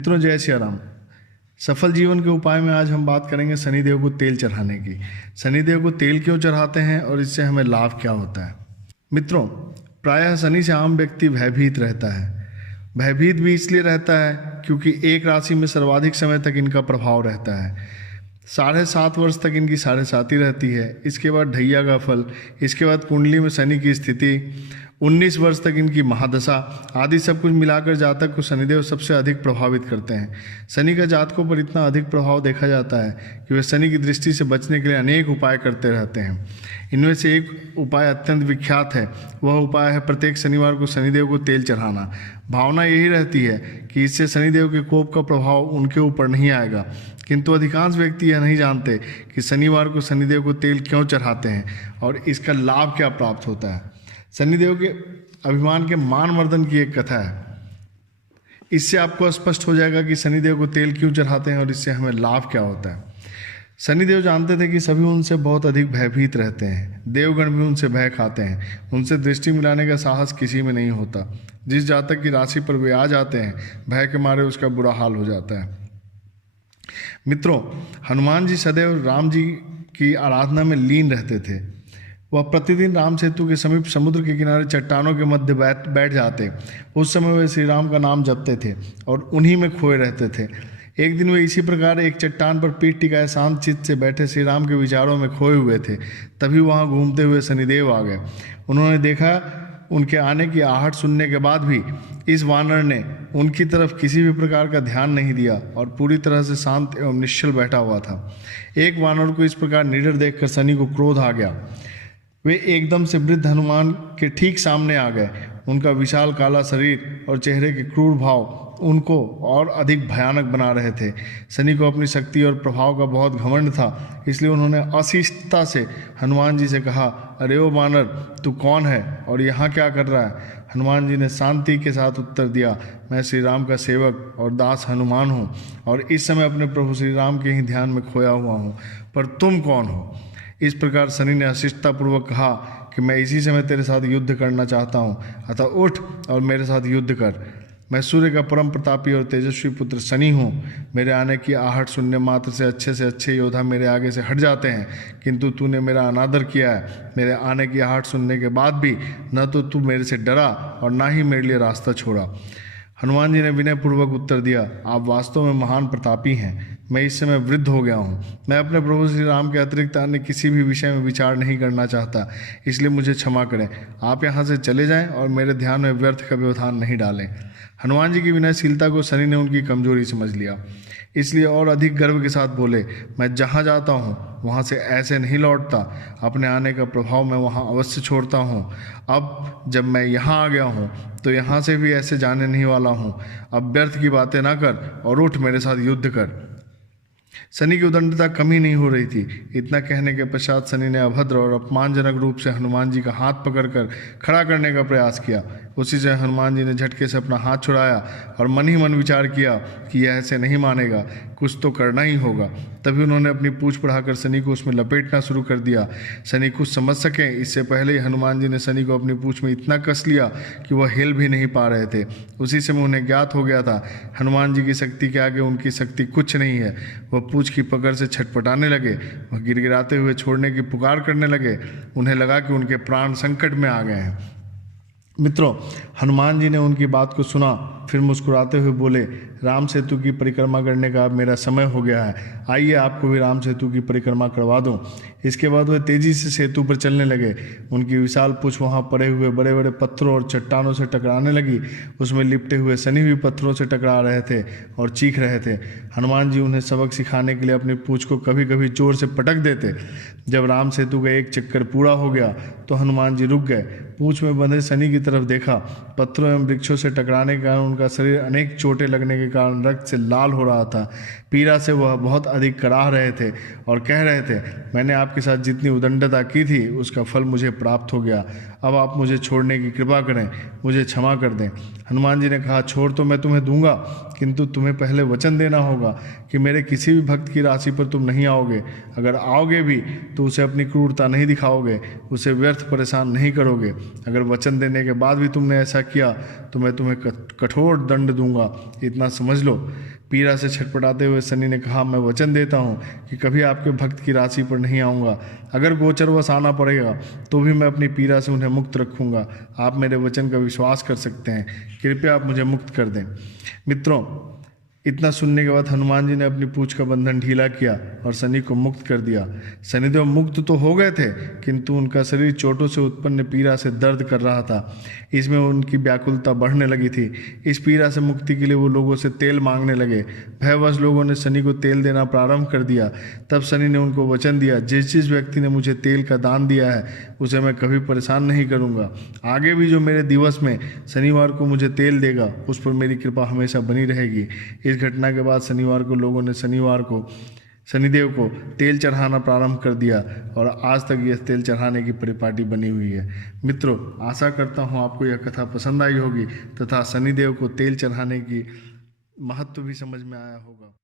मित्रों, जय सिया राम। सफल जीवन के उपाय में आज हम बात करेंगे शनिदेव को तेल चढ़ाने की। शनिदेव को तेल क्यों चढ़ाते हैं और इससे हमें लाभ क्या होता है। मित्रों, प्रायः शनि से आम व्यक्ति भयभीत रहता है। भयभीत भी इसलिए रहता है क्योंकि एक राशि में सर्वाधिक समय तक इनका प्रभाव रहता है। 7.5 वर्ष तक इनकी 7.5 रहती है। इसके बाद ढैया का फल, इसके बाद कुंडली में शनि की स्थिति, 19 वर्ष तक इनकी महादशा आदि सब कुछ मिलाकर जातक को शनिदेव सबसे अधिक प्रभावित करते हैं। शनि का जातकों पर इतना अधिक प्रभाव देखा जाता है कि वे शनि की दृष्टि से बचने के लिए अनेक उपाय करते रहते हैं। इनमें से एक उपाय अत्यंत विख्यात है। वह उपाय है प्रत्येक शनिवार को शनिदेव को तेल चढ़ाना। भावना यही रहती है कि इससे शनिदेव के कोप का प्रभाव उनके ऊपर नहीं आएगा, किंतु अधिकांश व्यक्ति यह नहीं जानते कि शनिवार को शनिदेव को तेल क्यों चढ़ाते हैं और इसका लाभ क्या प्राप्त होता है। शनिदेव के अभिमान के मान मर्दन की एक कथा है। इससे आपको स्पष्ट हो जाएगा कि शनिदेव को तेल क्यों चढ़ाते हैं और इससे हमें लाभ क्या होता है। शनिदेव जानते थे कि सभी उनसे बहुत अधिक भयभीत रहते हैं। देवगण भी उनसे भय खाते हैं। उनसे दृष्टि मिलाने का साहस किसी में नहीं होता। जिस जातक की राशि पर वे आ जाते हैं, भय के मारे उसका बुरा हाल हो जाता है। मित्रों, हनुमान जी सदैव राम जी की आराधना में लीन रहते थे। वह प्रतिदिन राम सेतु के समीप समुद्र के किनारे चट्टानों के मध्य बैठ जाते। उस समय वे श्री राम का नाम जपते थे और उन्हीं में खोए रहते थे। एक दिन वे इसी प्रकार एक चट्टान पर पीठ टिकाए शांत चित्त से बैठे श्री राम के विचारों में खोए हुए थे। तभी वहाँ घूमते हुए शनिदेव आ गए। उन्होंने देखा उनके आने की आहट सुनने के बाद भी इस वानर ने उनकी तरफ किसी भी प्रकार का ध्यान नहीं दिया और पूरी तरह से शांत एवं निश्चल बैठा हुआ था। एक वानर को इस प्रकार निडर देखकर शनि को क्रोध आ गया। वे एकदम से वृद्ध हनुमान के ठीक सामने आ गए। उनका विशाल काला शरीर और चेहरे के क्रूर भाव उनको और अधिक भयानक बना रहे थे। शनि को अपनी शक्ति और प्रभाव का बहुत घमंड था, इसलिए उन्होंने अशिष्टता से हनुमान जी से कहा, अरे ओ वानर, तू कौन है और यहाँ क्या कर रहा है। हनुमान जी ने शांति के साथ उत्तर दिया, मैं श्री राम का सेवक और दास हनुमान हूँ और इस समय अपने प्रभु श्री राम के ही ध्यान में खोया हुआ हूँ, पर तुम कौन हो। इस प्रकार शनि ने अशिष्टतापूर्वक कहा कि मैं इसी समय तेरे साथ युद्ध करना चाहता हूँ, अतः उठ और मेरे साथ युद्ध कर। मैं सूर्य का परम प्रतापी और तेजस्वी पुत्र शनि हूँ। मेरे आने की आहट सुनने मात्र से अच्छे योद्धा मेरे आगे से हट जाते हैं, किंतु तूने मेरा अनादर किया है। मेरे आने की आहट सुनने के बाद भी न तो तू मेरे से डरा और ना ही मेरे लिए रास्ता छोड़ा। हनुमान जी ने विनयपूर्वक उत्तर दिया, आप वास्तव में महान प्रतापी हैं। मैं इस समय वृद्ध हो गया हूँ। मैं अपने प्रभु श्री राम के अतिरिक्त अन्य किसी भी विषय में विचार नहीं करना चाहता, इसलिए मुझे क्षमा करें। आप यहाँ से चले जाएं और मेरे ध्यान में व्यर्थ का व्यवधान नहीं डालें। हनुमान जी की विनयशीलता को शनि ने उनकी कमजोरी समझ लिया, इसलिए और अधिक गर्व के साथ बोले, मैं जहाँ जाता हूँ वहाँ से ऐसे नहीं लौटता। अपने आने का प्रभाव मैं वहाँ अवश्य छोड़ता हूँ। अब जब मैं यहाँ आ गया हूँ तो यहाँ से भी ऐसे जाने नहीं वाला हूँ। अब व्यर्थ की बातें ना कर और उठ मेरे साथ युद्ध कर। शनि की उदंडता कम ही नहीं हो रही थी। इतना कहने के पश्चात शनि ने अभद्र और अपमानजनक रूप से हनुमान जी का हाथ पकड़कर खड़ा करने का प्रयास किया। उसी से हनुमान जी ने झटके से अपना हाथ छुड़ाया और मन ही मन विचार किया कि यह ऐसे नहीं मानेगा, कुछ तो करना ही होगा। तभी उन्होंने अपनी पूंछ बढ़ाकर शनि को उसमें लपेटना शुरू कर दिया। शनि कुछ समझ सके इससे पहले ही हनुमान जी ने शनि को अपनी पूंछ में इतना कस लिया कि वह हिल भी नहीं पा रहे थे। उसी समय उन्हें ज्ञात हो गया था हनुमान जी की शक्ति के आगे उनकी शक्ति कुछ नहीं है। वह पूंछ की पकड़ से छटपटाने लगे। वह गिड़गिड़ाते हुए छोड़ने की पुकार करने लगे। उन्हें लगा कि उनके प्राण संकट में आ गए हैं। मित्रों, हनुमान जी ने उनकी बात को सुना, फिर मुस्कुराते हुए बोले, राम सेतु की परिक्रमा करने का अब मेरा समय हो गया है। आइए आपको भी राम सेतु की परिक्रमा करवा दूं। इसके बाद वे तेजी से सेतु पर चलने लगे। उनकी विशाल पूंछ वहां पड़े हुए बड़े बड़े पत्थरों और चट्टानों से टकराने लगी। उसमें लिपटे हुए शनि भी पत्थरों से टकरा रहे थे और चीख रहे थे। हनुमान जी उन्हें सबक सिखाने के लिए अपनी पूंछ को कभी कभी जोर से पटक देते। जब राम सेतु का एक चक्कर पूरा हो गया तो हनुमान जी रुक गए। पूंछ में बंधे शनि की तरफ देखा। पत्थरों एवं वृक्षों से टकराने के कारण उनका शरीर अनेक चोटें लगने के कारण रक्त से लाल हो रहा था। पीड़ा से वह बहुत अधिक कराह रहे थे और कह रहे थे, मैंने आपके साथ जितनी उदंडता की थी उसका फल मुझे प्राप्त हो गया। अब आप मुझे छोड़ने की कृपा करें, मुझे क्षमा कर दें। हनुमान जी ने कहा, छोड़ तो मैं तुम्हें दूंगा, किंतु तुम्हें पहले वचन देना होगा कि मेरे किसी भी भक्त की राशि पर तुम नहीं आओगे। अगर आओगे भी तो उसे अपनी क्रूरता नहीं दिखाओगे, उसे व्यर्थ परेशान नहीं करोगे। अगर वचन देने के बाद भी तुमने ऐसा किया तो मैं तुम्हें कठोर करोड़ दंड दूंगा, इतना समझ लो। पीड़ा से छटपटाते हुए सनी ने कहा, मैं वचन देता हूँ कि कभी आपके भक्त की राशि पर नहीं आऊँगा। अगर गोचरवश आना पड़ेगा तो भी मैं अपनी पीड़ा से उन्हें मुक्त रखूँगा। आप मेरे वचन का विश्वास कर सकते हैं, कृपया आप मुझे मुक्त कर दें। मित्रों, इतना सुनने के बाद हनुमान जी ने अपनी पूंछ का बंधन ढीला किया और सनी को मुक्त कर दिया। शनिदेव मुक्त तो हो गए थे, किंतु उनका शरीर चोटों से उत्पन्न पीड़ा से दर्द कर रहा था। इसमें उनकी व्याकुलता बढ़ने लगी थी। इस पीड़ा से मुक्ति के लिए वो लोगों से तेल मांगने लगे। भयवश लोगों ने शनि को तेल देना प्रारंभ कर दिया। तब शनि ने उनको वचन दिया, जिस जिस व्यक्ति ने मुझे तेल का दान दिया है उसे मैं कभी परेशान नहीं करूँगा। आगे भी जो मेरे दिवस में शनिवार को मुझे तेल देगा उस पर मेरी कृपा हमेशा बनी रहेगी। इस घटना के बाद शनिवार को लोगों ने शनिदेव को तेल चढ़ाना प्रारंभ कर दिया और आज तक यह तेल चढ़ाने की परिपाटी बनी हुई है। मित्रों, आशा करता हूँ आपको यह कथा पसंद आई होगी तथा शनिदेव को तेल चढ़ाने की महत्व भी समझ में आया होगा।